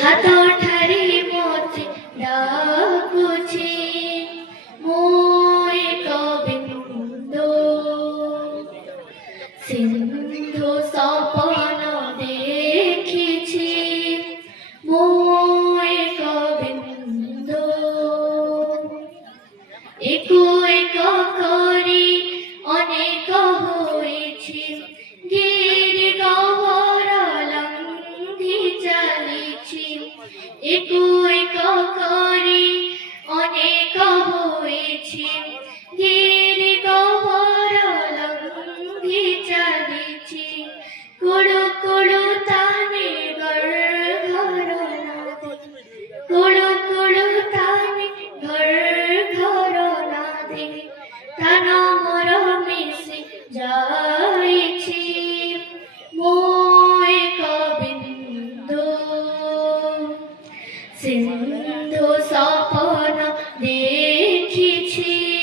হাত ঠারি মতে ডাকুছি মই গোবিন্দ সিন্ধু সপন দেখিছি মই গোবিন্দ একো এক করি অনেক হয়েছি গির গহর লঙ্ঘি চালিছি একো এক করি অনেক হয়েছি গির গহর লঙ্ঘি চালিছি কুড়ু কুড়ু তানে ঘর ঘর কুড়ু কুড়ু তানে ঘর ঘর নাদে তান মোর মিশি যাইছি মই গোবিন্দ সিন্ধু সপন দেখিছি।